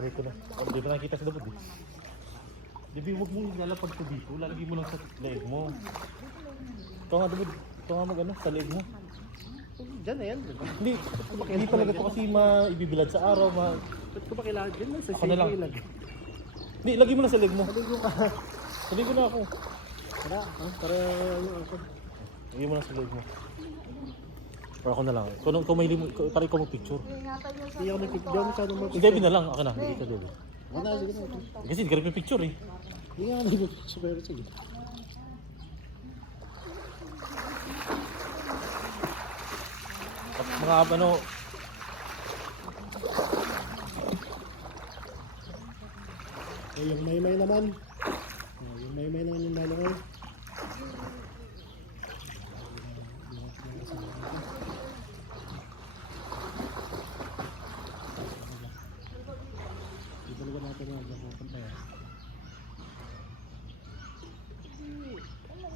Try ko na. Di ba nakikita sa dabod eh? Di ba huwag mong lalapag sa dito, lalagay mo lang sa leg mo. Ito nga dabod, ito nga mag-ano, sa leg mo. Diyan na yan, di ba? Hindi talaga ito kasi maibibilad sa araw. Ba't ko ba kailangan dyan? Sa Ako na lang. shade ilag. Hindi, lagay mo lang sa leg mo. Maligo ka. Maligo na ako. Tara, para yung ako. Lagay mo lang sa leg mo. Para ako na lang. Kung may limo, para ikaw mag-picture. Hindi ako nagpipigyan. Hindi ako masyadong Hindi, mapipigyan. Gabi na lang. Ako na. Hindi ka dito. Wala, sige na. Kasi hindi ka rin picture eh. Hindi nga nagpipigyan. Pero sige. At mga ano, Yung may naman. Yung may naman yung lalaki. Dito talaga natin yung magpupunta yan.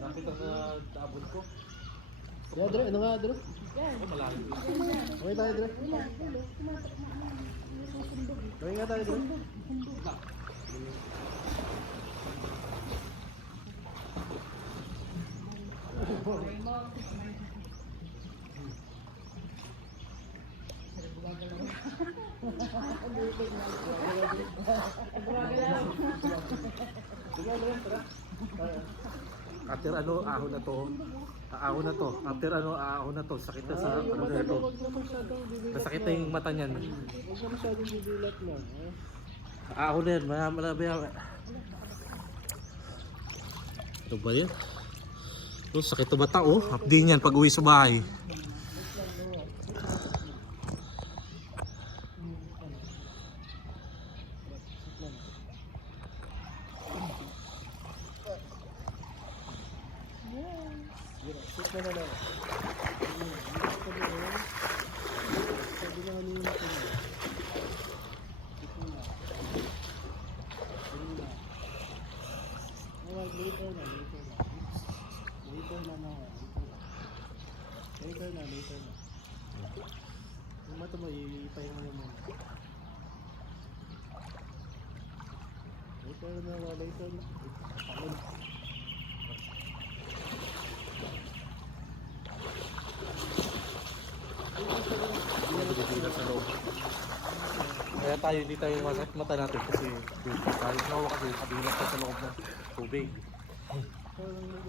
nakita sa taabon ko. Yeah, Dre, ano nga, Dre? Ako malayo. Okay tayo, Dre. Okay nga tayo, Dre. After ano, ahon na to. Ahon na to. After ano, ahon na to. Sakit na sa ano na to. Masakit na yung mata niyan. Huwag ka masyadong bibilat mo. Ahon na yan. Maya. Ito ba yan? Oh, sakit na mata oh. Hapdi niyan pag uwi sa bahay. Sit na lang. Sabi nga ano yung ito mo. Sit mo na. Later na. Yung mata mo, iipay mo naman. Later na. Ako na. Kaya tayo hindi tayo masakit mata natin kasi tayo nawa kasi kabilang sa loob ng tubig.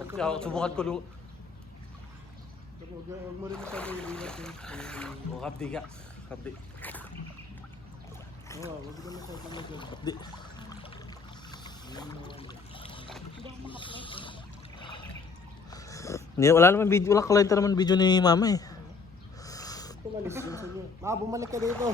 Kaya subukan ko yung Huwag mo rin masyadong iilat yung... kapdi ka. Kapdi. Oo, huwag ka masyadong mag-ilat. Kapdi. Hindi, wala naman video. Wala kalenta naman video ni mama eh. Pumalis din sa inyo. Ma, bumalik ka dito.